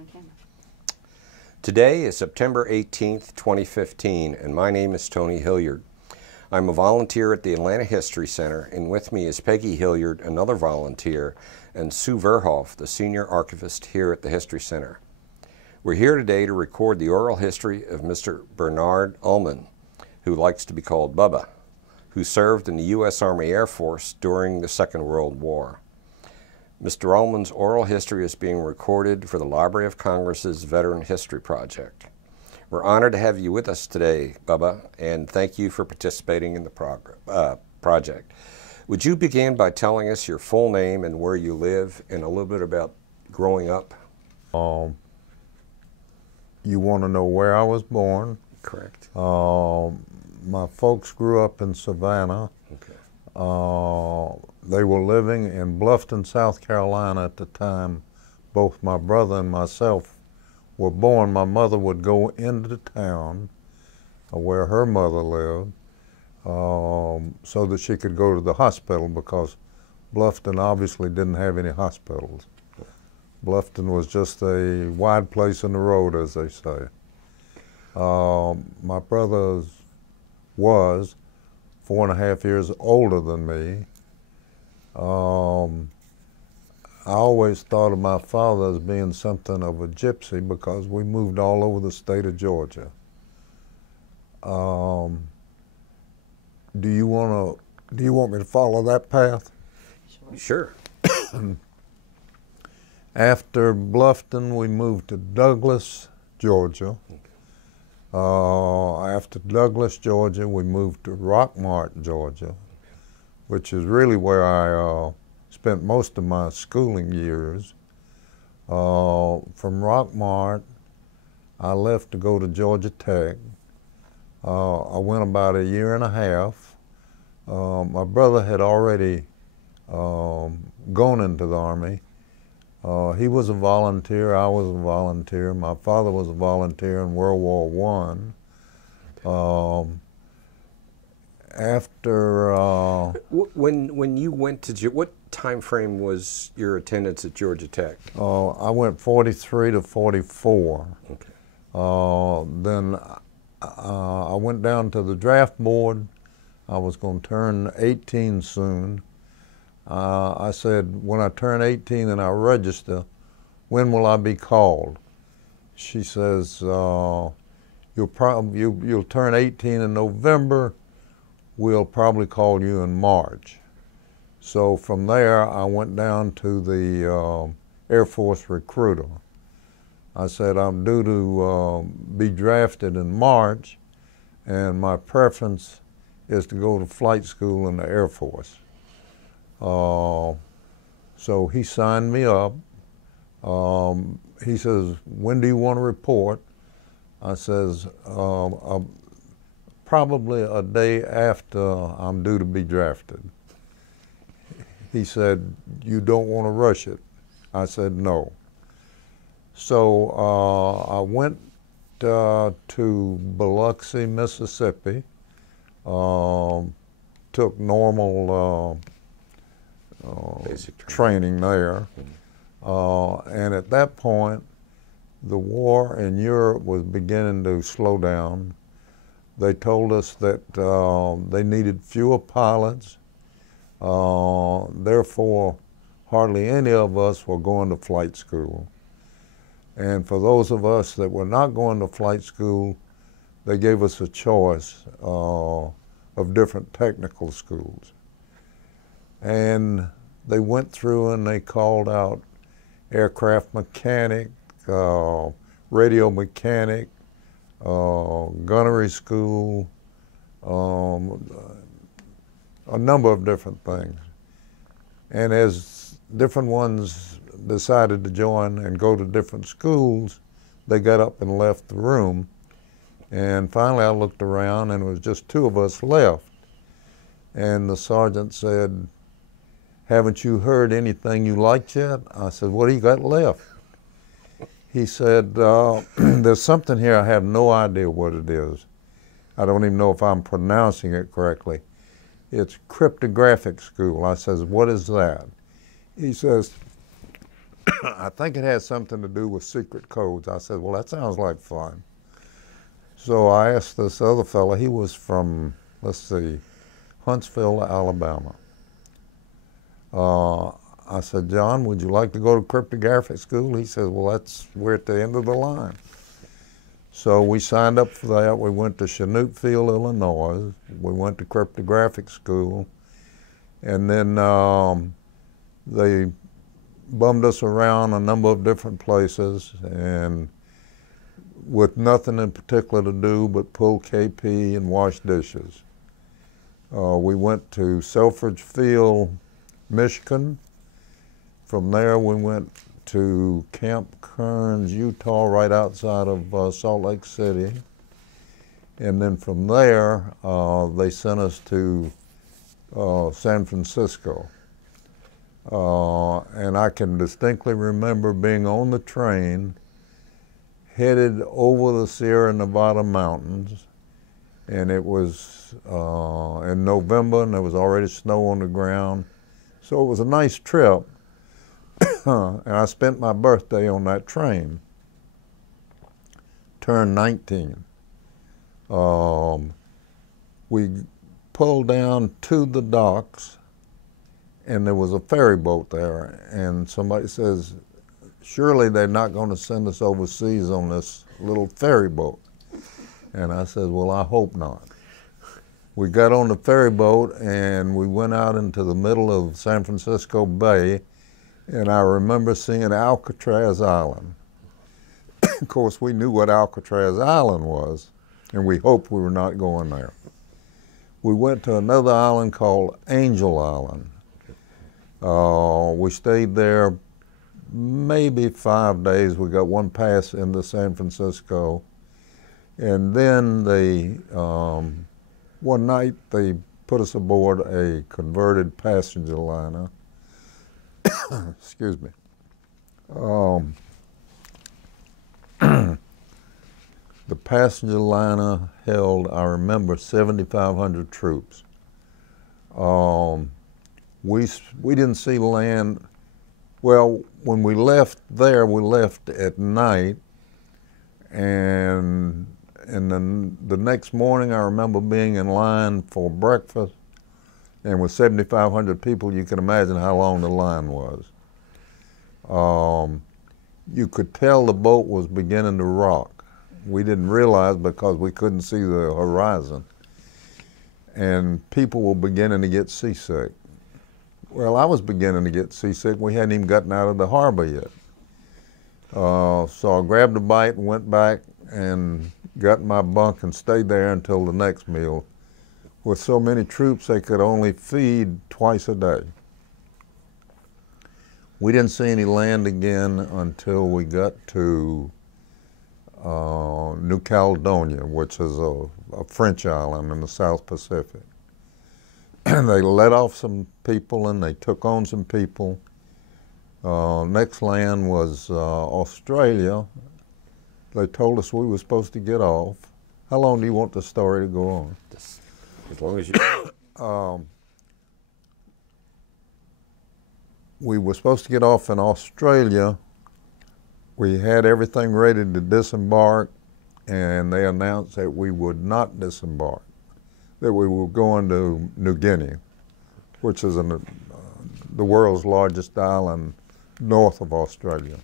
on camera. Today is September 18th, 2015, and my name is Tony Hilliard. I'm a volunteer at the Atlanta History Center, and with me is Peggy Hilliard, another volunteer, and Sue Verhoff, the senior archivist here at the History Center. We're here today to record the oral history of Mr. Bernard Ulman, who likes to be called Bubba, who served in the U.S. Army Air Force during the Second World War. Mr. Ulman's oral history is being recorded for the Library of Congress's Veteran History Project. We're honored to have you with us today, Bubba, and thank you for participating in the project. Would you begin by telling us your full name and where you live, and a little bit about growing up? You want to know where I was born? Correct. My folks grew up in Savannah. Okay. They were living in Bluffton, South Carolina at the time. Both my brother and myself were born. My mother would go into town where her mother lived so that she could go to the hospital, because Bluffton obviously didn't have any hospitals. Bluffton was just a wide place in the road, as they say. My brother was 4.5 years older than me. I always thought of my father as being something of a gypsy because we moved all over the state of Georgia. Do you want me to follow that path? Sure. After Bluffton, we moved to Douglas, Georgia. After Douglas, Georgia, we moved to Rockmart, Georgia, which is really where I spent most of my schooling years. From Rockmart, I left to go to Georgia Tech. I went about 1.5 years. My brother had already gone into the Army. He was a volunteer, I was a volunteer. My father was a volunteer in World War I. When you went to, what time frame was your attendance at Georgia Tech? I went 43 to 44. Okay. Then I went down to the draft board. I was going to turn 18 soon. I said, when I turn 18 and I register, when will I be called? She says, you'll turn 18 in November. We'll probably call you in March. So from there, I went down to the Air Force recruiter. I said, I'm due to be drafted in March, and my preference is to go to flight school in the Air Force. So he signed me up. He says, when do you want to report? I says, probably a day after I'm due to be drafted. He said, you don't want to rush it? I said, no. So I went to Biloxi, Mississippi, took normal Basic training there. And at that point, the war in Europe was beginning to slow down. They told us that they needed fewer pilots. Therefore, hardly any of us were going to flight school. And for those of us that were not going to flight school, they gave us a choice of different technical schools. And they went through and they called out aircraft mechanic, radio mechanic, gunnery school, a number of different things. And as different ones decided to join and go to different schools, they got up and left the room. And finally I looked around and it was just 2 of us left. And the sergeant said, haven't you heard anything you liked yet? I said, what do you got left? He said, there's something here, I have no idea what it is. I don't even know if I'm pronouncing it correctly. It's Cryptographic School. I says, what is that? He says, I think it had something to do with secret codes. I said, well, that sounds like fun. So I asked this other fella, he was from, let's see, Huntsville, Alabama. I said, John, would you like to go to cryptographic school? He said, well, we're at the end of the line. So we signed up for that. We went to Chinook Field, Illinois. We went to cryptographic school. And then they bummed us around a number of different places, and with nothing in particular to do but pull KP and wash dishes. We went to Selfridge Field, Michigan. From there we went to Camp Kearns, Utah, right outside of Salt Lake City. And then from there, they sent us to San Francisco. And I can distinctly remember being on the train, headed over the Sierra Nevada mountains, and it was in November, and there was already snow on the ground. So it was a nice trip, and I spent my birthday on that train. Turned 19. We pulled down to the docks, and there was a ferry boat there, and somebody says, surely they're not going to send us overseas on this little ferry boat. And I said, well, I hope not. We got on the ferry boat and we went out into the middle of San Francisco Bay, and I remember seeing Alcatraz Island. Of course, we knew what Alcatraz Island was, and we hoped we were not going there. We went to another island called Angel Island. We stayed there maybe 5 days. We got one pass into San Francisco. And then one night they put us aboard a converted passenger liner. Excuse me. The passenger liner held, I remember, 7,500 troops. We didn't see land. Well, when we left there, we left at night, and then the next morning I remember being in line for breakfast, and with 7,500 people, you can imagine how long the line was. You could tell the boat was beginning to rock. We didn't realize because we couldn't see the horizon, and people were beginning to get seasick. Well, I was beginning to get seasick. We hadn't even gotten out of the harbor yet. So I grabbed a bite and went back and got in my bunk and stayed there until the next meal. With so many troops, they could only feed twice a day. We didn't see any land again until we got to New Caledonia, which is a French island in the South Pacific. They let off some people and they took on some people. Next land was Australia. They told us we were supposed to get off. How long do you want the story to go on? As long as you We were supposed to get off in Australia. We had everything ready to disembark, and they announced that we would not disembark, that we were going to New Guinea, which is the world's largest island north of Australia.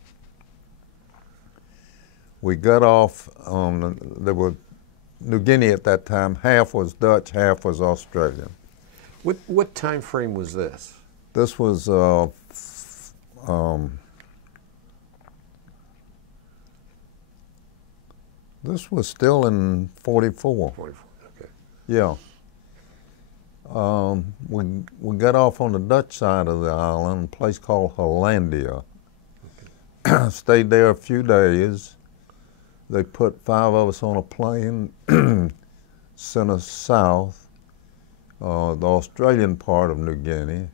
We got off on, New Guinea at that time, half was Dutch, half was Australian. What time frame was this? This was this was still in 44. 44, okay. Yeah. We got off on the Dutch side of the island, a place called Hollandia. Okay. Stayed there a few days. They put 5 of us on a plane, sent us south, the Australian part of New Guinea.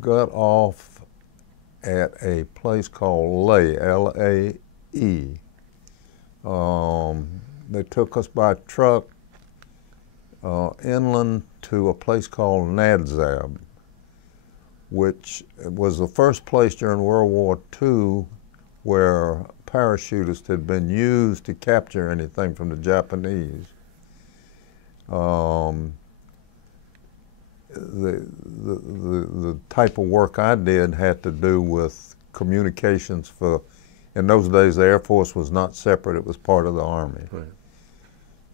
Got off at a place called Lae, L-A-E. They took us by truck inland to a place called Nadzab. which was the first place during World War II where parachutists had been used to capture anything from the Japanese. The type of work I did had to do with communications for, in those days the Air Force was not separate, it was part of the Army. Right.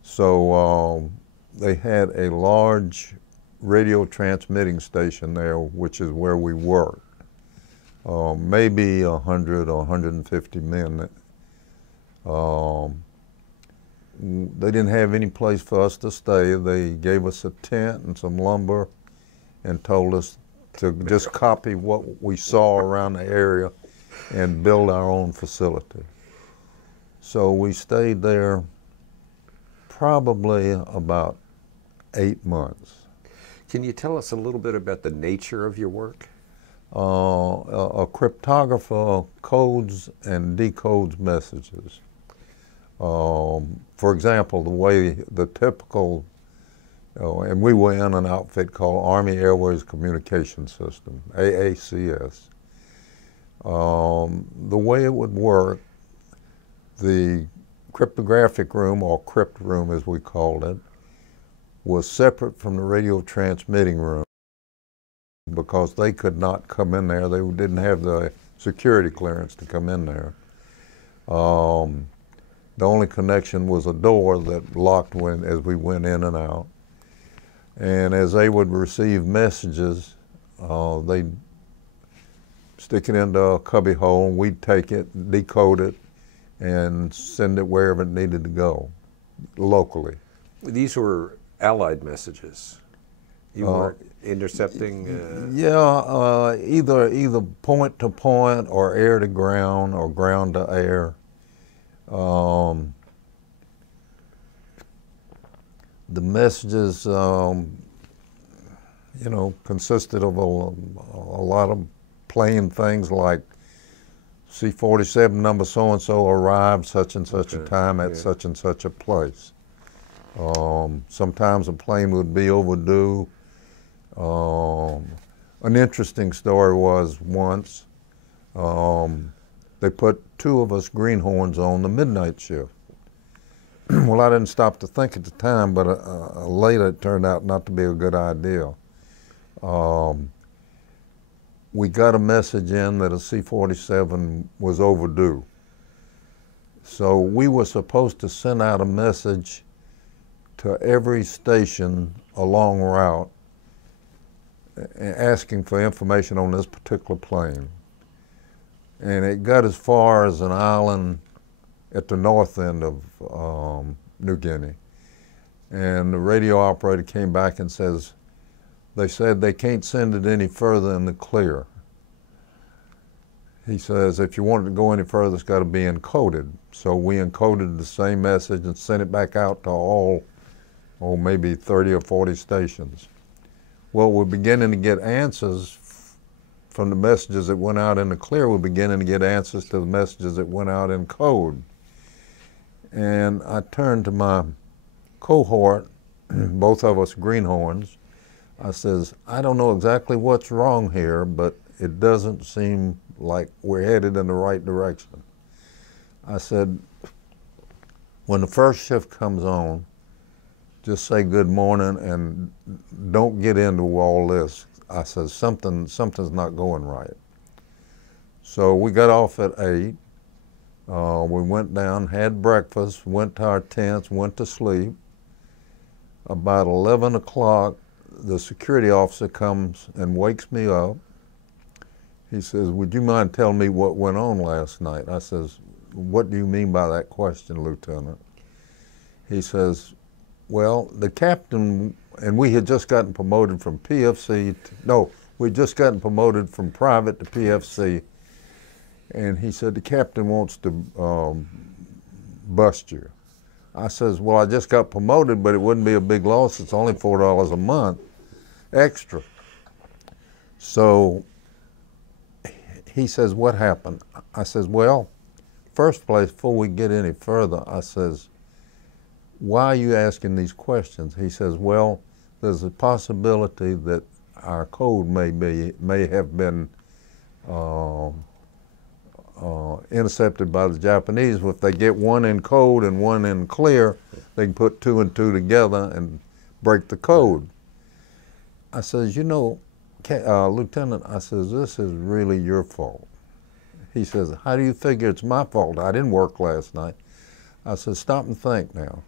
So they had a large radio transmitting station there, which is where we worked. Maybe 100 or 150 men. They didn't have any place for us to stay. They gave us a tent and some lumber and told us to just copy what we saw around the area and build our own facility. So we stayed there probably about 8 months. Can you tell us a little bit about the nature of your work? A cryptographer codes and decodes messages. For example, the way the typical, and we were in an outfit called Army Airways Communication System, AACS. The way it would work, the cryptographic room, or crypt room as we called it, was separate from the radio transmitting room because they could not come in there. They didn't have the security clearance to come in there. The only connection was a door that locked as we went in and out. And as they would receive messages, they'd stick it into a cubby hole, and we'd take it, decode it, and send it wherever it needed to go, locally. These were Allied messages. You weren't intercepting? Yeah, either point to point, or air to ground, or ground to air. The messages, consisted of a lot of plain things like C-47 number so-and-so arrived such and such a time at such and such a place. Sometimes a plane would be overdue. An interesting story was once, they put 2 of us greenhorns on the midnight shift. Well, I didn't stop to think at the time, but later it turned out not to be a good idea. We got a message in that a C-47 was overdue. So we were supposed to send out a message to every station along route asking for information on this particular plane. And it got as far as an island at the north end of New Guinea. And the radio operator came back and says, they said they can't send it any further in the clear. He says, if you want it to go any further, it's got to be encoded. So we encoded the same message and sent it back out to all, maybe 30 or 40 stations. Well, we're beginning to get answers from the messages that went out in the clear. We're beginning to get answers to the messages that went out in code. And I turned to my cohort, both of us greenhorns. I says, I don't know exactly what's wrong here, but it doesn't seem like we're headed in the right direction. I said, when the first shift comes on, just say good morning and don't get into all this. I said, something's not going right. So we got off at 8. We went down, had breakfast, went to our tents, went to sleep. About 11 o'clock, the security officer comes and wakes me up. He says, would you mind telling me what went on last night? I says, what do you mean by that question, Lieutenant? He says, well, the captain, and we had just gotten promoted from PFC, we'd just gotten promoted from private to PFC, and he said, the captain wants to bust you. I says, well, I just got promoted, but it wouldn't be a big loss. It's only $4 a month extra. So he says, what happened? I says, well, first place, before we get any further, I says, why are you asking these questions? He says, well, there's a possibility that our code may have been intercepted by the Japanese. If they get one in code and one in clear, they can put 2 and 2 together and break the code. I says, you know, Lieutenant, I says, this is really your fault. He says, how do you figure it's my fault? I didn't work last night. I said, stop and think now.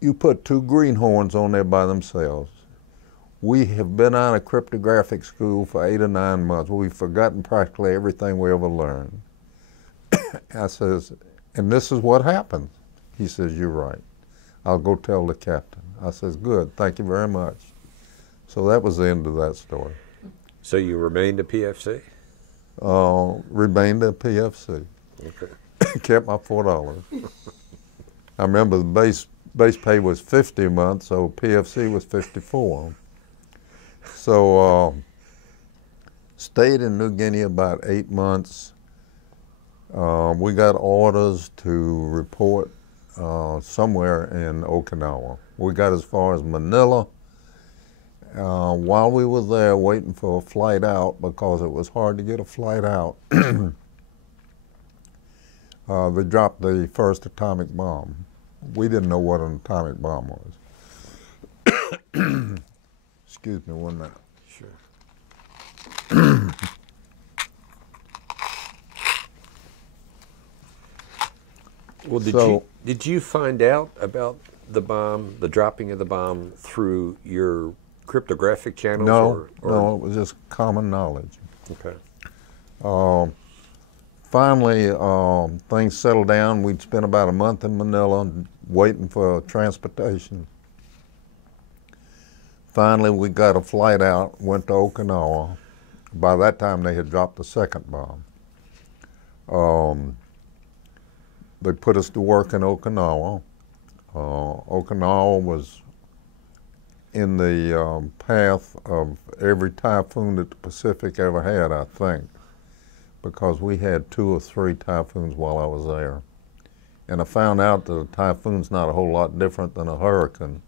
You put 2 greenhorns on there by themselves. We have been out of cryptographic school for 8 or 9 months. We've forgotten practically everything we ever learned. I says, and this is what happened. He says, you're right. I'll go tell the captain. I says, good, thank you very much. So that was the end of that story. So you remained a PFC? Remained a PFC. Okay. Kept my $4. I remember the base pay was $50 a month, so PFC was $54. So stayed in New Guinea about 8 months. We got orders to report somewhere in Okinawa. We got as far as Manila. While we were there waiting for a flight out, because it was hard to get a flight out, they dropped the first atomic bomb. We didn't know what an atomic bomb was. Excuse me 1 minute. Sure. Well, did you find out about the bomb, the dropping of the bomb, through your cryptographic channels? No, no, it was just common knowledge. Okay. Finally, things settled down. We'd spent about a month in Manila waiting for transportation. Finally, we got a flight out, went to Okinawa. By that time, they had dropped the second bomb. They put us to work in Okinawa. Okinawa was in the path of every typhoon that the Pacific ever had, I think, because we had 2 or 3 typhoons while I was there. And I found out that a typhoon's not a whole lot different than a hurricane,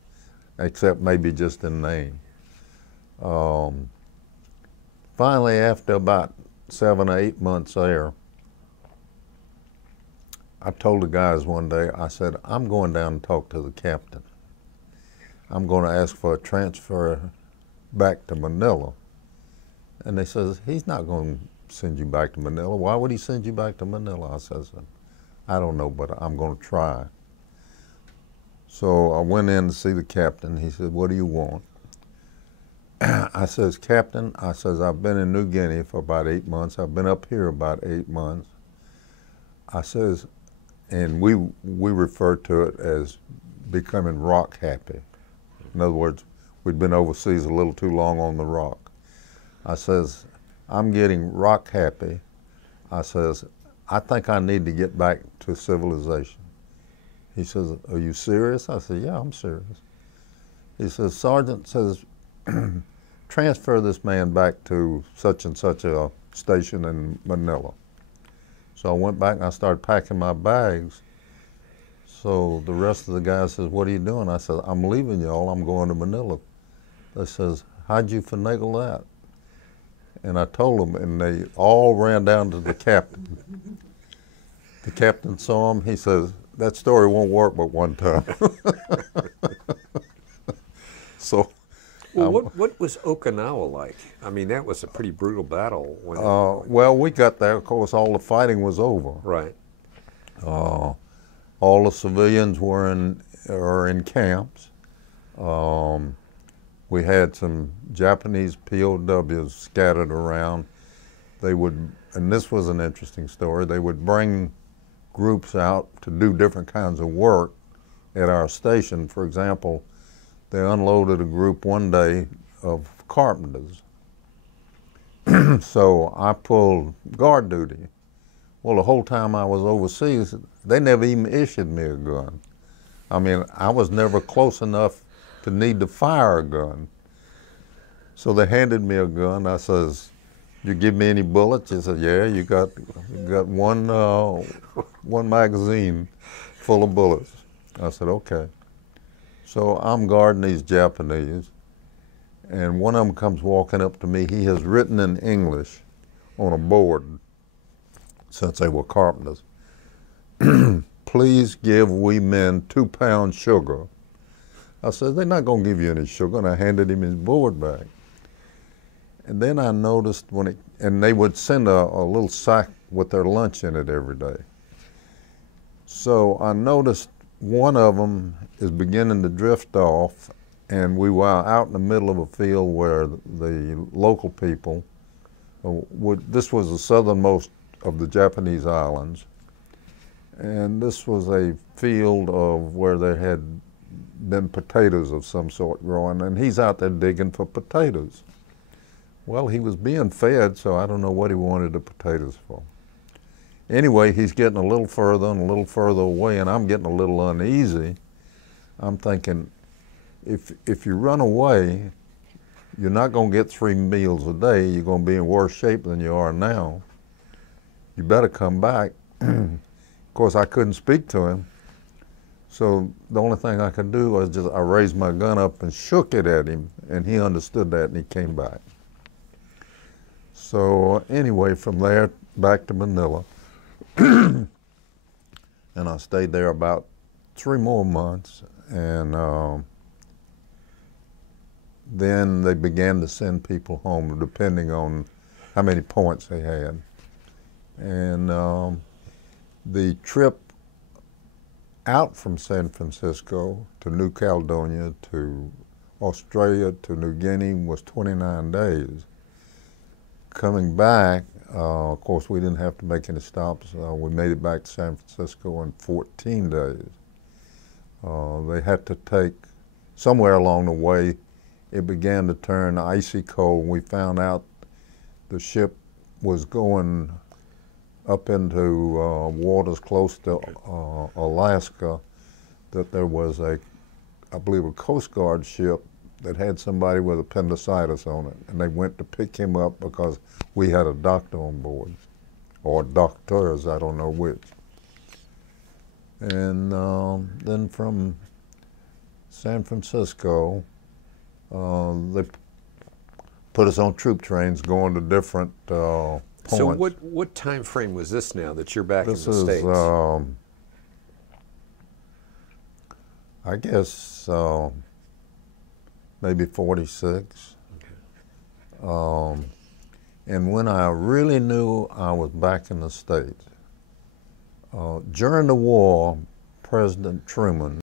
except maybe just in name. Finally, after about 7 or 8 months there, I told the guys one day, I said, I'm going down and talk to the captain. I'm going to ask for a transfer back to Manila. And they says, he's not going to send you back to Manila. Why would he send you back to Manila? I says, I don't know, but I'm going to try. So I went in to see the captain. He said, what do you want? I says, Captain, I says, I've been in New Guinea for about 8 months. I've been up here about 8 months. I says, and we refer to it as becoming rock happy. In other words, we'd been overseas a little too long on the rock. I says, I'm getting rock happy. I says, I think I need to get back to civilization. He says, are you serious? I said, yeah, I'm serious. He says, Sergeant says, transfer this man back to such and such a station in Manila. So I went back and I started packing my bags. So the rest of the guys says, what are you doing? I said, I'm leaving y'all, I'm going to Manila. They says, how'd you finagle that? And I told them, and they all ran down to the captain. The captain saw him, he says, that story won't work but one time. So. Well, what was Okinawa like? I mean, that was a pretty brutal battle. Well, we got there, of course, all the fighting was over. Right. All the civilians were in camps. We had some Japanese POWs scattered around. They would, and this was an interesting story, they would bring groups out to do different kinds of work at our station. For example, they unloaded a group one day of carpenters. So I pulled guard duty. Well, the whole time I was overseas, they never even issued me a gun. I mean, I was never close enough to need to fire a gun. So they handed me a gun. I says, you give me any bullets? He said, yeah, you got one magazine full of bullets. I said, okay. So I'm guarding these Japanese, and one of them comes walking up to me. He has written in English on a board, since they were carpenters, "Please give we men 2 pounds sugar." I said, "They're not going to give you any sugar," and I handed him his board back. And then I noticed and they would send a little sack with their lunch in it every day. So I noticed one of them is beginning to drift off, and we were out in the middle of a field where the local people this was the southernmost of the Japanese islands, and this was a field of where there had been potatoes of some sort growing, and he's out there digging for potatoes. Well, he was being fed, so I don't know what he wanted the potatoes for. Anyway, he's getting a little further and a little further away, and I'm getting a little uneasy. I'm thinking, if you run away, you're not going to get 3 meals a day. You're going to be in worse shape than you are now. You better come back. Of course, I couldn't speak to him. So the only thing I could do was I raised my gun up and shook it at him, and he understood that, and he came back. So anyway, from there, back to Manila. And I stayed there about 3 more months, and then they began to send people home depending on how many points they had. And the trip out from San Francisco to New Caledonia to Australia to New Guinea was 29 days. Coming back, of course, we didn't have to make any stops. We made it back to San Francisco in 14 days. They had to take, somewhere along the way, it began to turn icy cold. We found out the ship was going up into waters close to Alaska, that there was I believe a Coast Guard ship that had somebody with appendicitis on it, and they went to pick him up because we had a doctor on board, or doctors, I don't know which. And then from San Francisco, they put us on troop trains going to different points. So what time frame was this now that you're back in the States? This is, I guess, maybe 46. Okay. And when I really knew I was back in the States, during the war, President Truman,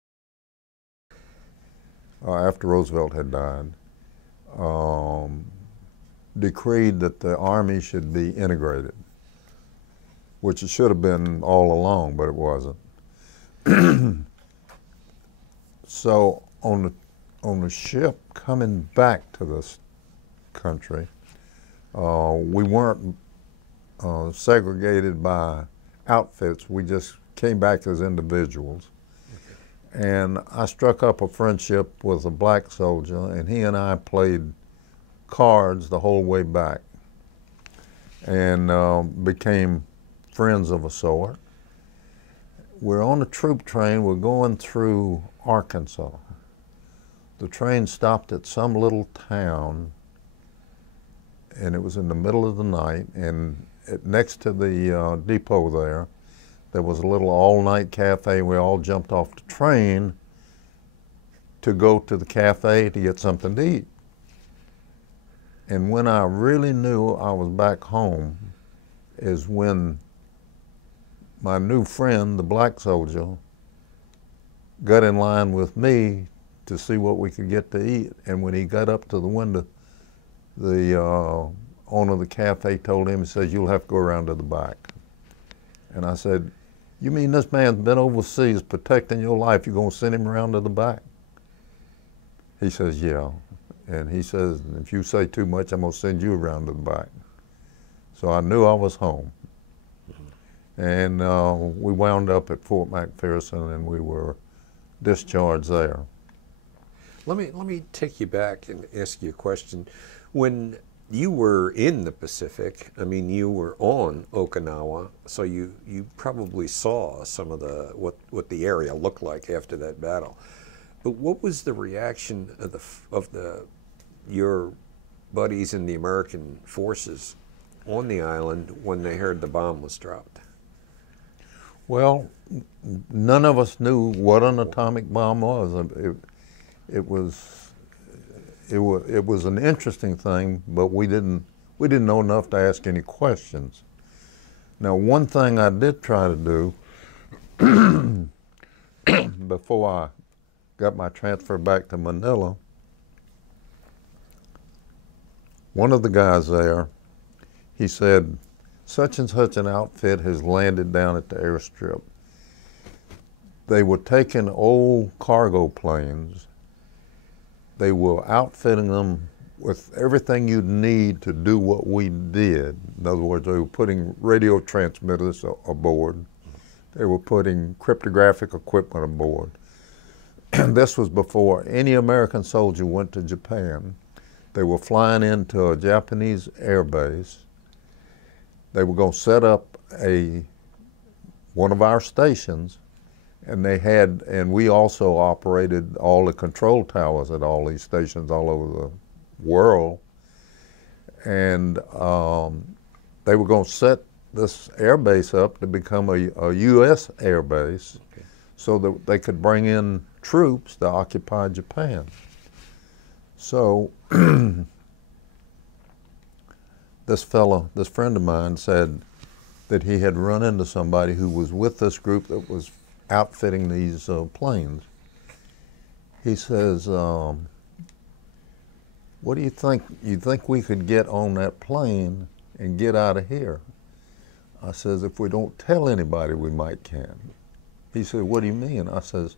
after Roosevelt had died, decreed that the Army should be integrated, which it should have been all along, but it wasn't. So on the ship coming back to this country, we weren't segregated by outfits. We just came back as individuals. And I struck up a friendship with a black soldier, and he and I played cards the whole way back, and became friends of a sort. We're on a troop train. We're going through Arkansas. The train stopped at some little town, and it was in the middle of the night, and next to the depot there was a little all-night cafe. We all jumped off the train to go to the cafe to get something to eat. And when I really knew I was back home is when my new friend, the black soldier, got in line with me to see what we could get to eat. And when he got up to the window, the owner of the cafe told him, he says, "You'll have to go around to the back." And I said, "You mean this man's been overseas protecting your life, you're gonna send him around to the back?" He says, "Yeah." And he says, "If you say too much, I'm gonna send you around to the back." So I knew I was home. And we wound up at Fort McPherson, and we were discharged there. Let me take you back and ask you a question. When you were in the Pacific, I mean, you were on Okinawa, so you probably saw some of the what the area looked like after that battle. But what was the reaction of the your buddies in the American forces on the island when they heard the bomb was dropped? Well, none of us knew what an atomic bomb was. It was an interesting thing, but we didn't know enough to ask any questions. Now, one thing I did try to do before I got my transfer back to Manila, one of the guys there, he said, such and such an outfit has landed down at the airstrip. They were taking old cargo planes. They were outfitting them with everything you'd need to do what we did. In other words, they were putting radio transmitters aboard. They were putting cryptographic equipment aboard. And this was before any American soldier went to Japan. They were flying into a Japanese air base. They were going to set up one of our stations, and we also operated all the control towers at all these stations all over the world. And they were going to set this air base up to become a U.S. air base, okay, so that they could bring in troops to occupy Japan. So this friend of mine said that he had run into somebody who was with this group that was outfitting these planes. He says, what do you think? You think we could get on that plane and get out of here? I says, if we don't tell anybody, we might can. He said, what do you mean? I says,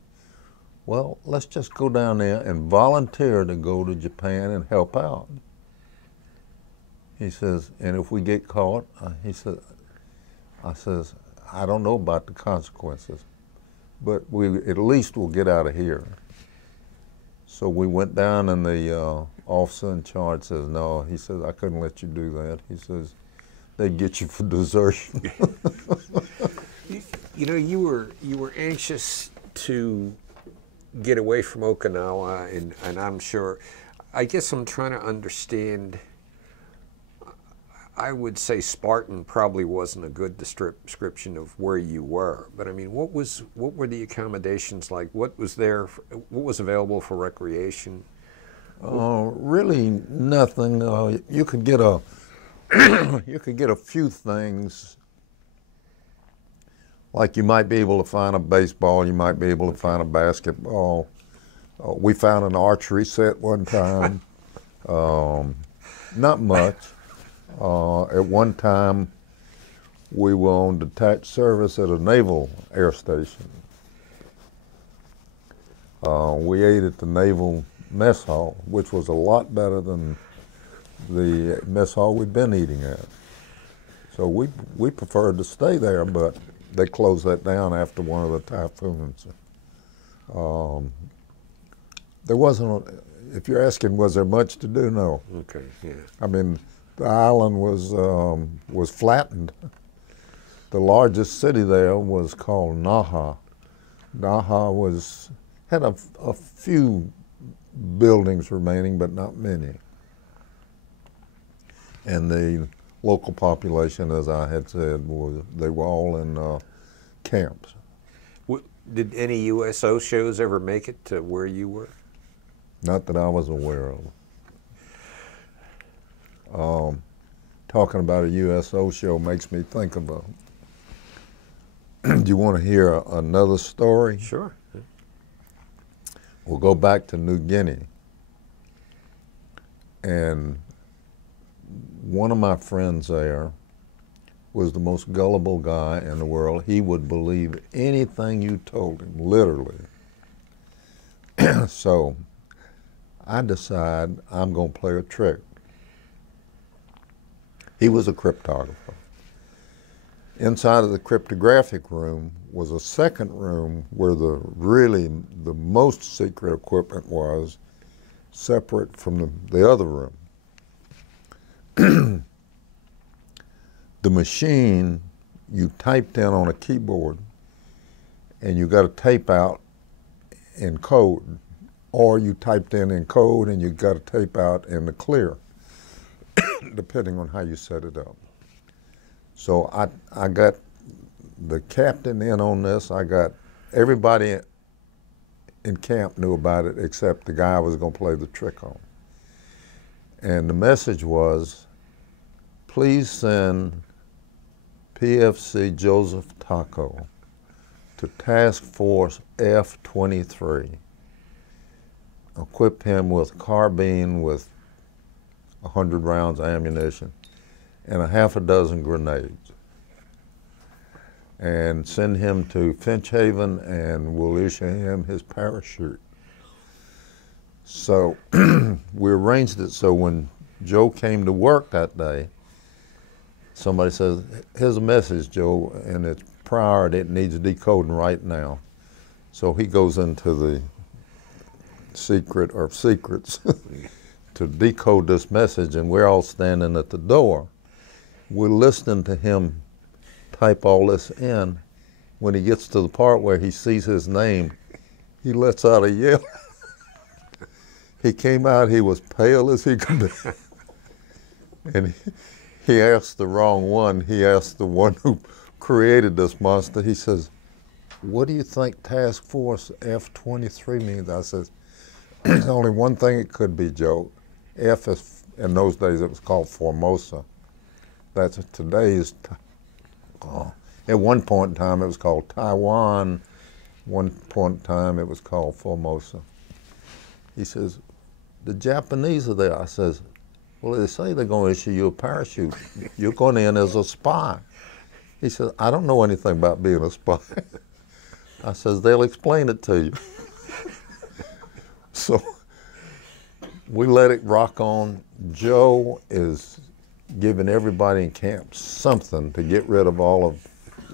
well, let's just go down there and volunteer to go to Japan and help out. He says, and if we get caught, I says, I don't know about the consequences, but we at least will get out of here. So we went down, and the officer in charge says, no. He says, I couldn't let you do that. He says, they'd get you for desertion. You know, you were anxious to get away from Okinawa, and I'm sure, I guess I'm trying to understand. I would say Spartan probably wasn't a good description of where you were, but I mean, what were the accommodations like? What was available for recreation? Really nothing. You could get a few things. Like you might be able to find a baseball, you might be able to find a basketball. We found an archery set one time. Not much. At one time, we were on detached service at a naval air station. We ate at the naval mess hall, which was a lot better than the mess hall we'd been eating at. So we preferred to stay there, but they closed that down after one of the typhoons. There wasn't, if you're asking, was there much to do? No. Okay, yeah. I mean, the island was flattened. The largest city there was called Naha. Naha had a few buildings remaining, but not many. And the local population, as I had said, they were all in camps. Did any USO shows ever make it to where you were? Not that I was aware of. Talking about a USO show makes me think of do you want to hear another story? Sure. We'll go back to New Guinea. And one of my friends there was the most gullible guy in the world. He would believe anything you told him, literally. So I decide I'm going to play a trick. He was a cryptographer. Inside of the cryptographic room was a second room where the most secret equipment was, separate from the other room. The machine you typed in on a keyboard, and you got to tape out in code or you typed in code and you got to tape out in the clear, depending on how you set it up. So I got the captain in on this. I got everybody in camp knew about it except the guy I was going to play the trick on. And the message was, please send PFC Joseph Taco to Task Force F-23. Equip him with carbine with 100 rounds of ammunition and a half a dozen grenades. And send him to Finch Haven and we'll issue him his parachute. So we arranged it so when Joe came to work that day, somebody says, here's a message, Joe, and it's priority, it needs decoding right now. So he goes into the secret or secrets to decode this message, and we're all standing at the door. We're listening to him type all this in. When he gets to the part where he sees his name, he lets out a yell. He came out, he was pale as he could be. And he asked the wrong one. He asked the one who created this monster. He says, what do you think Task Force F-23 means? I said, there's only one thing it could be, Joe. F is, in those days it was called Formosa. That's today's, at one point in time it was called Taiwan. One point in time it was called Formosa. He says, the Japanese are there. I says, well, they say they're going to issue you a parachute. You're going in as a spy. He says, I don't know anything about being a spy. I says, they'll explain it to you. So we let it rock on. Joe is giving everybody in camp something to get rid of all of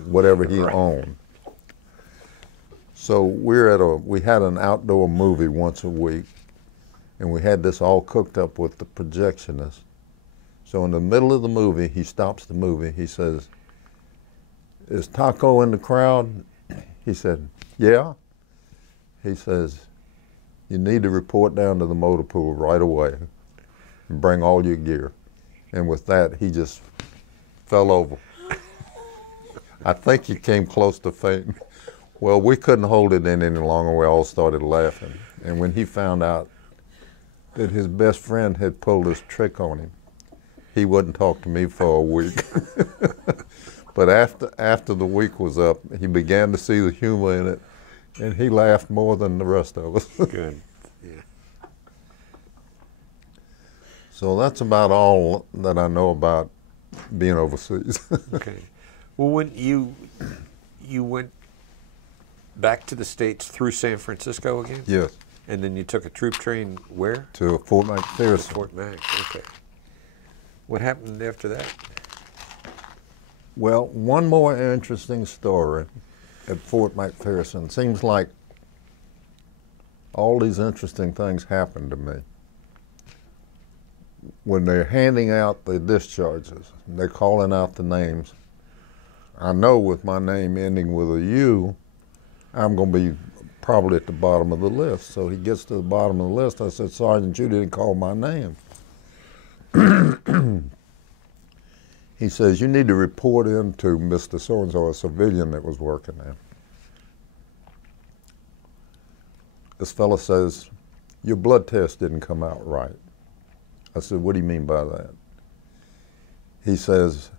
whatever he owned. So we had an outdoor movie once a week, and we had this all cooked up with the projectionist. So in the middle of the movie, he stops the movie. He says, is Taco in the crowd? He said, yeah. He says, you need to report down to the motor pool right away and bring all your gear. And with that, he just fell over. I think he came close to fainting. Well, we couldn't hold it in any longer. We all started laughing. And when he found out that his best friend had pulled this trick on him, he wouldn't talk to me for a week. But after the week was up, he began to see the humor in it, and he laughed more than the rest of us. Good, yeah. So that's about all that I know about being overseas. Okay. Well, when you went back to the States through San Francisco again? Yes. And then you took a troop train where? To Fort McPherson. Fort Mac, okay. What happened after that? Well, one more interesting story at Fort McPherson. Seems like all these interesting things happened to me. When they're handing out the discharges, they're calling out the names. I know with my name ending with a U, I'm going to be probably at the bottom of the list. So he gets to the bottom of the list. I said, Sergeant, you didn't call my name. He says, you need to report in to Mr. So-and-so, a civilian that was working there. This fellow says, your blood test didn't come out right. I said, what do you mean by that? He says,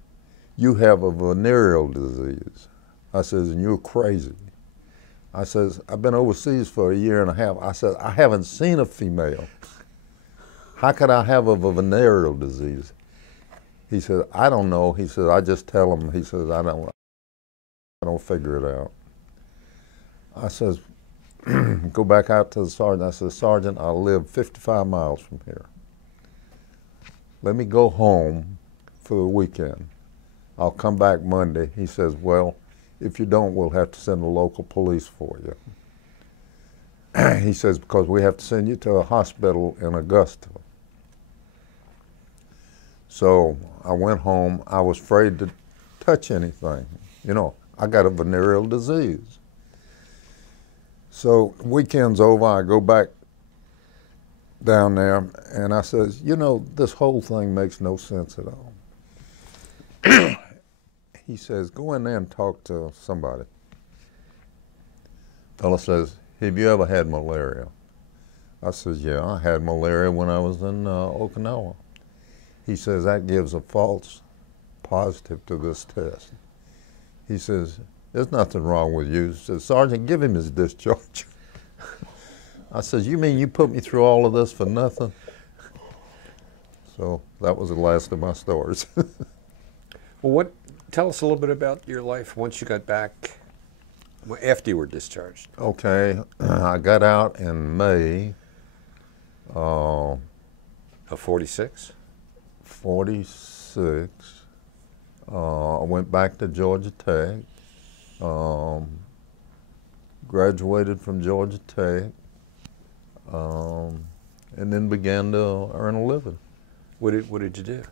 you have a venereal disease. I says, and you're crazy. I says, I've been overseas for a year and a half. I said, I haven't seen a female. How could I have a venereal disease? He said, I don't know. He said, I just tell them. He says, I don't figure it out. I says, go back out to the sergeant. I said, Sergeant, I live 55 miles from here. Let me go home for the weekend. I'll come back Monday. He says, well, if you don't, we'll have to send the local police for you. He says, because we have to send you to a hospital in Augusta. So I went home. I was afraid to touch anything. You know, I got a venereal disease. So weekend's over. I go back down there, and I says, you know, this whole thing makes no sense at all. He says, go in there and talk to somebody. Fellow says, have you ever had malaria? I says, yeah, I had malaria when I was in Okinawa. He says, that gives a false positive to this test. He says, there's nothing wrong with you. He says, Sergeant, give him his discharge. I says, you mean you put me through all of this for nothing? So that was the last of my stories. Well, tell us a little bit about your life once you got back, after you were discharged. Okay, I got out in May. Of 46? 46. I went back to Georgia Tech. Graduated from Georgia Tech. And then began to earn a living. What did you do?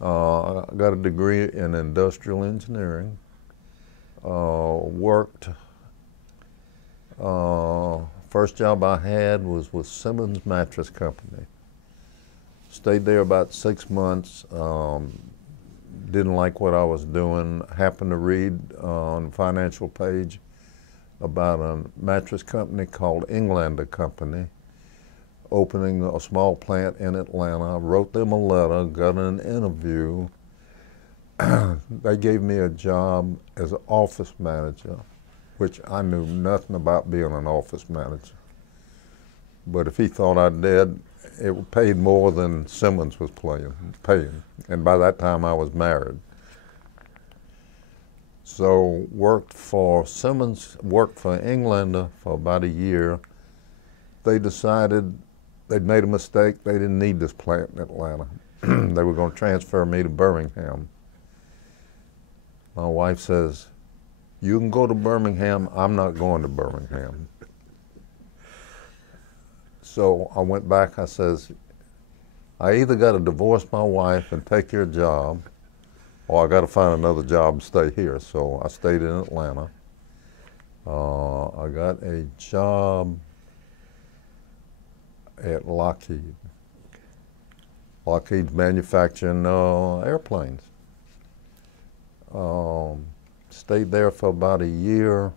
I got a degree in industrial engineering. Worked. First job I had was with Simmons Mattress Company. Stayed there about 6 months. Didn't like what I was doing. Happened to read on the financial page about a mattress company called Englander Company, opening a small plant in Atlanta. Wrote them a letter, got an interview. They gave me a job as an office manager, which I knew nothing about being an office manager. But if he thought I did, it paid more than Simmons was paying. And by that time I was married. So worked for Simmons, worked for Englander for about a year. They decided they'd made a mistake. They didn't need this plant in Atlanta. They were going to transfer me to Birmingham. My wife says, you can go to Birmingham, I'm not going to Birmingham. So I went back, I says, I either got to divorce my wife and take your job, or I got to find another job and stay here. So I stayed in Atlanta. I got a job at Lockheed. Lockheed's manufacturing airplanes. Stayed there for about a year,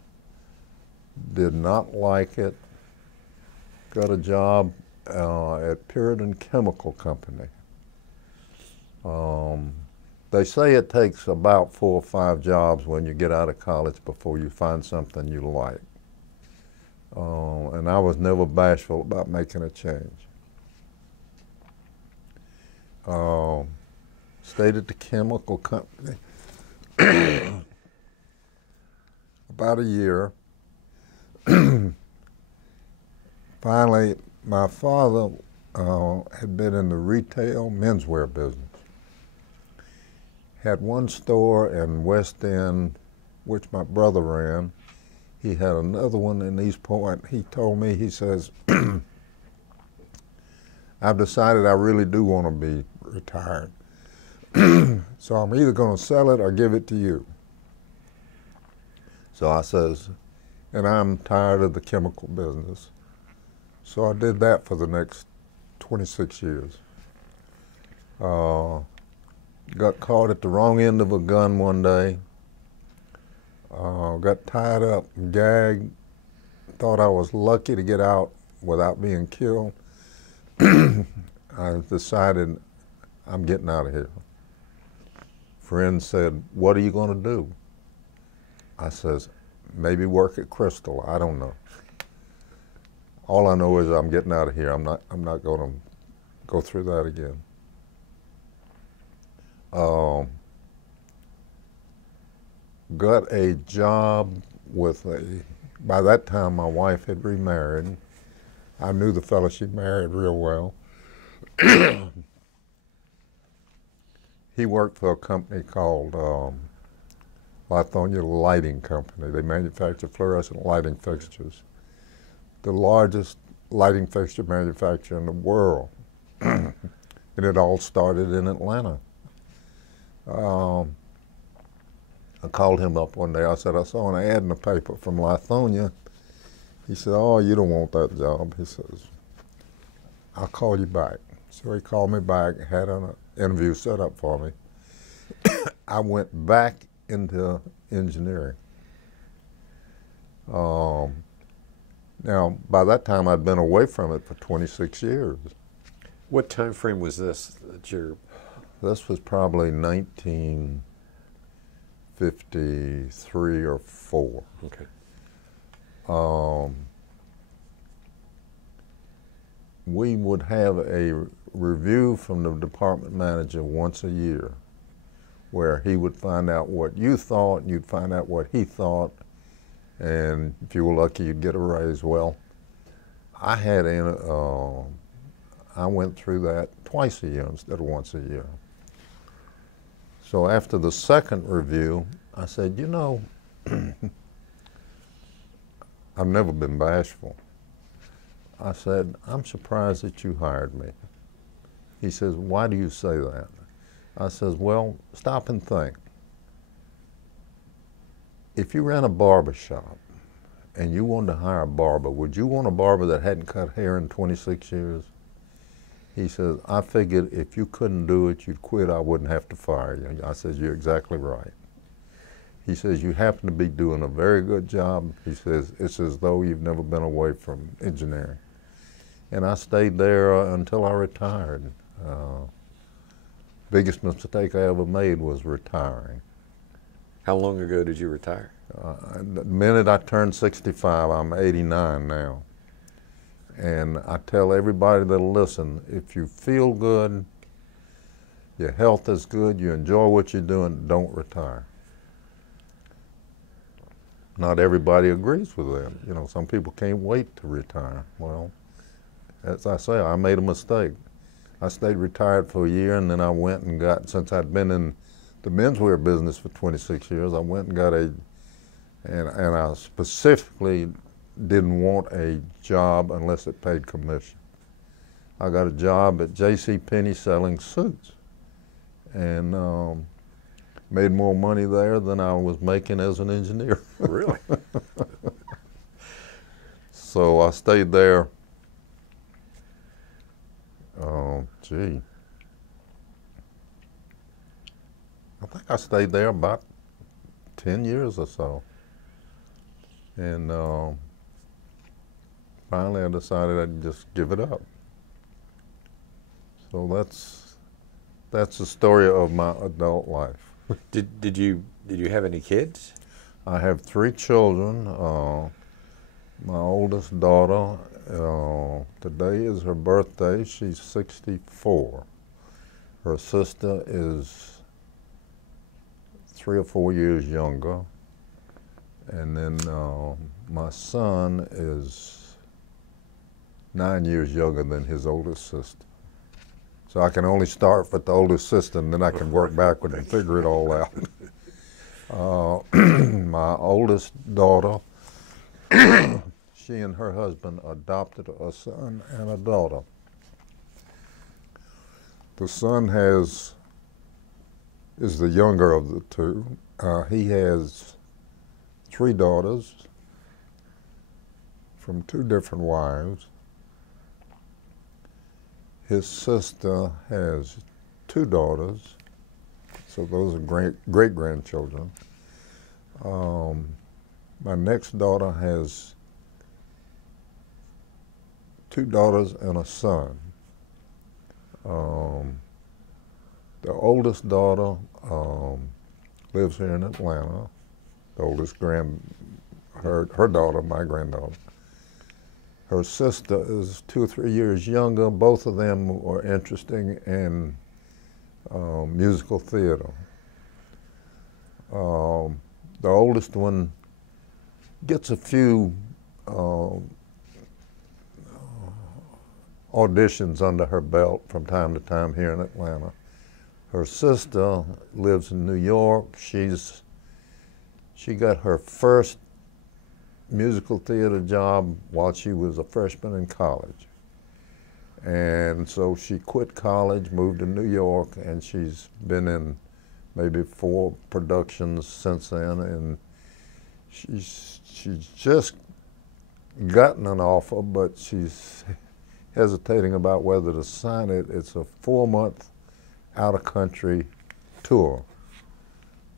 did not like it. Got a job at Puritan Chemical Company. They say it takes about 4 or 5 jobs when you get out of college before you find something you like. And I was never bashful about making a change. Stayed at the chemical company about a year. Finally, my father had been in the retail menswear business. Had one store in West End, which my brother ran. He had another one in East Point. He told me, he says, I've decided I really do want to be retired. So I'm either going to sell it or give it to you. So I says, and I'm tired of the chemical business. So I did that for the next 26 years. Got caught at the wrong end of a gun one day. Got tied up and gagged. Thought I was lucky to get out without being killed. I decided I'm getting out of here. Friend said, what are you going to do? I says, maybe work at Crystal, I don't know. All I know is I'm getting out of here. I'm not going to go through that again. Got a job with by that time my wife had remarried. I knew the fellow she married real well. He worked for a company called Lithonia Lighting Company. They manufacture fluorescent lighting fixtures. The largest lighting fixture manufacturer in the world. And it all started in Atlanta. I called him up one day. I said, I saw an ad in the paper from Lithonia. He said, oh, you don't want that job. He says, I'll call you back. So he called me back, had an interview set up for me. I went back into engineering. Now, by that time, I'd been away from it for 26 years. What time frame was this that you're... This was probably 1953 or 4. Okay. We would have a review from the department manager once a year, where he would find out what you thought, and you'd find out what he thought, and if you were lucky, you'd get a raise. Well, I went through that twice a year instead of once a year. So after the second review, I said, you know, I've never been bashful. I said, I'm surprised that you hired me. He says, why do you say that? I says, well, stop and think. If you ran a barber shop and you wanted to hire a barber, would you want a barber that hadn't cut hair in 26 years? He says, I figured if you couldn't do it, you'd quit, I wouldn't have to fire you. I says, you're exactly right. He says, you happen to be doing a very good job. He says, it's as though you've never been away from engineering. And I stayed there until I retired. Biggest mistake I ever made was retiring. How long ago did you retire? The minute I turned 65, I'm 89 now. And I tell everybody that'll listen, if you feel good, your health is good, you enjoy what you're doing, don't retire. Not everybody agrees with that. You know, some people can't wait to retire. Well, as I say, I made a mistake. I stayed retired for a year, and then I went and got, since I'd been in the menswear business for 26 years, I went and got and I specifically didn't want a job unless it paid commission. I got a job at JCPenney selling suits, and made more money there than I was making as an engineer. Really? So I stayed there. I think I stayed there about 10 years or so. And finally I decided I'd just give it up. So that's the story of my adult life. Did you have any kids? I have 3 children. My oldest daughter, today is her birthday. She's 64. Her sister is 3 or 4 years younger. And then my son is 9 years younger than his oldest sister. So I can only start with the oldest sister, and then I can work backward and figure it all out. My oldest daughter, she and her husband adopted a son and a daughter. The son is the younger of the 2. He has 3 daughters from 2 different wives. His sister has 2 daughters, so those are great-grandchildren. My next daughter has 2 daughters and a son. The oldest daughter lives here in Atlanta. The oldest her daughter, my granddaughter. Her sister is 2 or 3 years younger. Both of them are interested in musical theater. The oldest one gets a few auditions under her belt from time to time here in Atlanta. Her sister lives in New York. She got her first musical theater job while she was a freshman in college. And so she quit college, moved to New York, and she's been in maybe 4 productions since then, and she's just gotten an offer, but she's hesitating about whether to sign it. It's a 4-month out-of-country tour.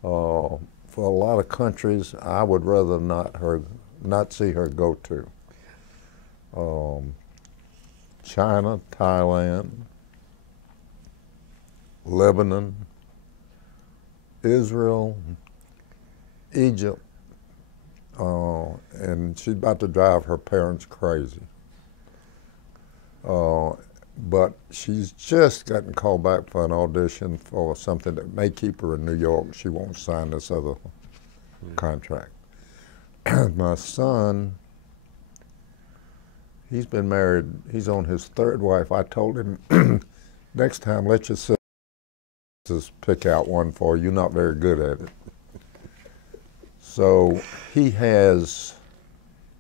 For a lot of countries, I would rather not see her go to. China, Thailand, Lebanon, Israel, Egypt, and she's about to drive her parents crazy. But she's just gotten called back for an audition for something that may keep her in New York. She won't sign this other contract. My son, he's been married, he's on his 3rd wife. I told him, next time let your sisters pick out one for you. You're not very good at it. So he had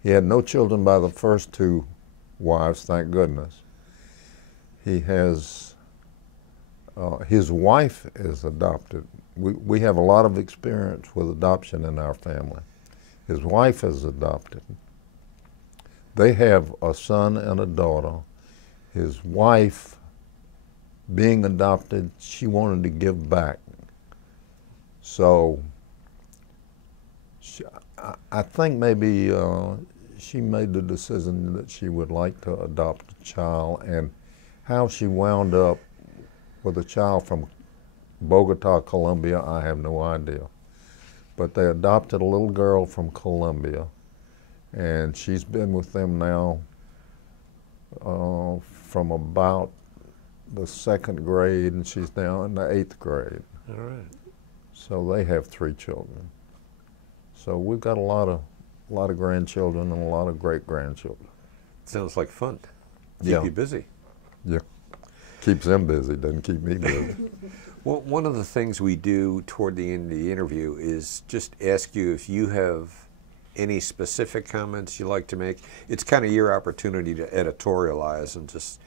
no children by the first 2 wives, thank goodness. He has, his wife is adopted. We have a lot of experience with adoption in our family. His wife is adopted. They have a son and a daughter. His wife, being adopted, she wanted to give back. So I think maybe she made the decision that she would like to adopt a child, and how she wound up with a child from Bogota, Colombia, I have no idea. But they adopted a little girl from Colombia, and she's been with them now from about the 2nd grade, and she's now in the 8th grade. All right. So they have 3 children. So we've got a lot of grandchildren and a lot of great-grandchildren. Sounds like fun. Keep Yeah. you busy. Yeah. Keeps them busy, doesn't keep me busy. Well, one of the things we do toward the end of the interview is just ask you if you have any specific comments you'd like to make. It's kind of your opportunity to editorialize and just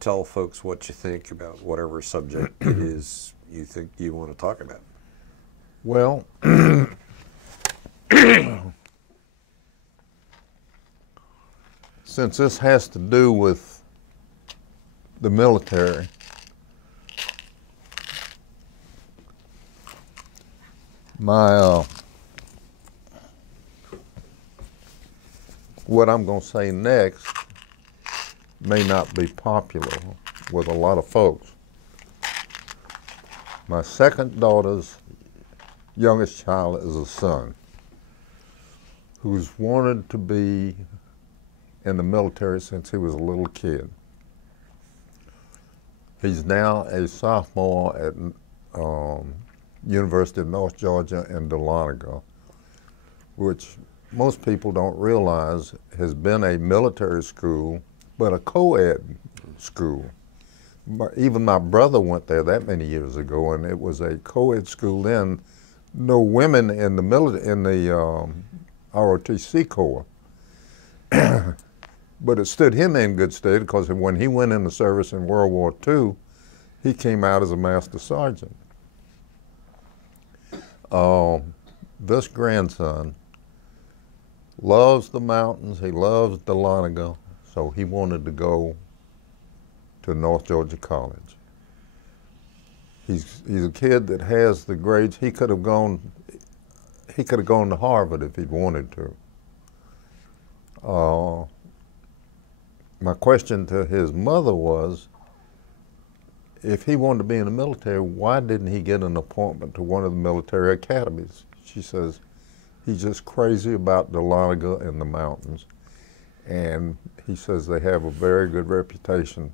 tell folks what you think about whatever subject it is you think you want to talk about. Well, since this has to do with the military, what I'm going to say next may not be popular with a lot of folks. My 2nd daughter's youngest child is a son who's wanted to be in the military since he was a little kid. He's now a sophomore at University of North Georgia in Lithonia, which most people don't realize has been a military school, but a co-ed school. Even my brother went there that many years ago, and it was a co-ed school then. No women in the ROTC Corps. But it stood him in good stead because when he went into service in World War II, he came out as a master sergeant. This grandson loves the mountains, he loves Lithonia, so he wanted to go to North Georgia College. He's a kid that has the grades. He could have gone to Harvard if he'd wanted to. My question to his mother was, if he wanted to be in the military, why didn't he get an appointment to one of the military academies? She says, he's just crazy about Lithonia and the mountains. And he says they have a very good reputation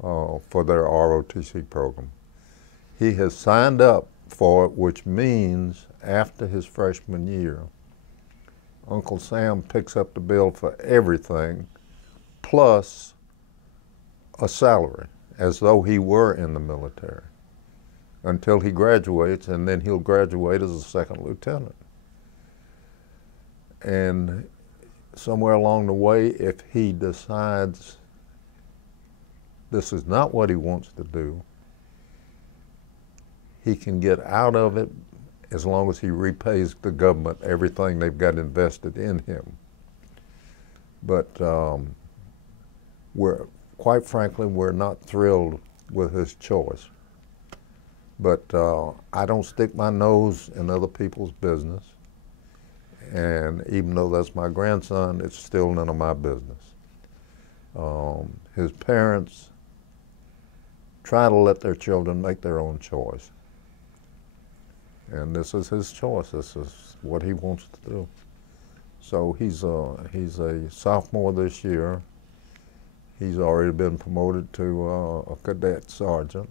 for their ROTC program. He has signed up for it, which means after his freshman year, Uncle Sam picks up the bill for everything, plus a salary, as though he were in the military, until he graduates, and then he'll graduate as a 2nd lieutenant. And somewhere along the way, if he decides this is not what he wants to do, he can get out of it as long as he repays the government everything they've got invested in him. But quite frankly, we're not thrilled with his choice. But I don't stick my nose in other people's business. And even though that's my grandson, it's still none of my business. His parents try to let their children make their own choice. And this is his choice. This is what he wants to do. So he's a sophomore this year. He's already been promoted to a cadet sergeant.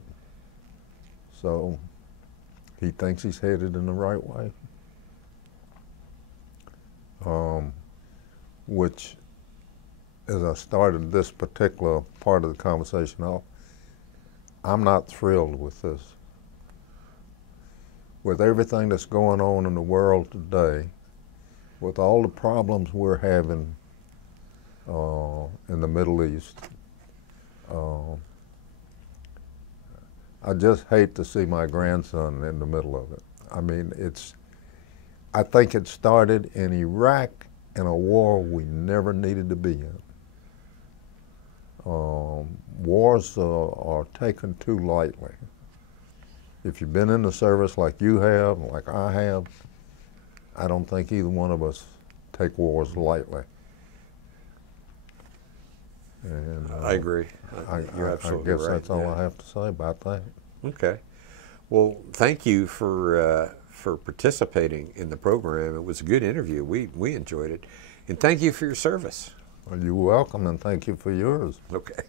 So he thinks he's headed in the right way. Which, as I started this particular part of the conversation off, I'm not thrilled with this. With everything that's going on in the world today, with all the problems we're having in the Middle East, I just hate to see my grandson in the middle of it. I mean, I think it started in Iraq in a war we never needed to be in. Wars are taken too lightly. If you've been in the service like you have, like I have, I don't think either one of us take wars lightly. And, I agree. You're absolutely right. I guess that's all I have to say about that. Okay. Well, thank you for participating in the program. It was a good interview. We enjoyed it. And thank you for your service. Well, you're welcome, and thank you for yours. Okay.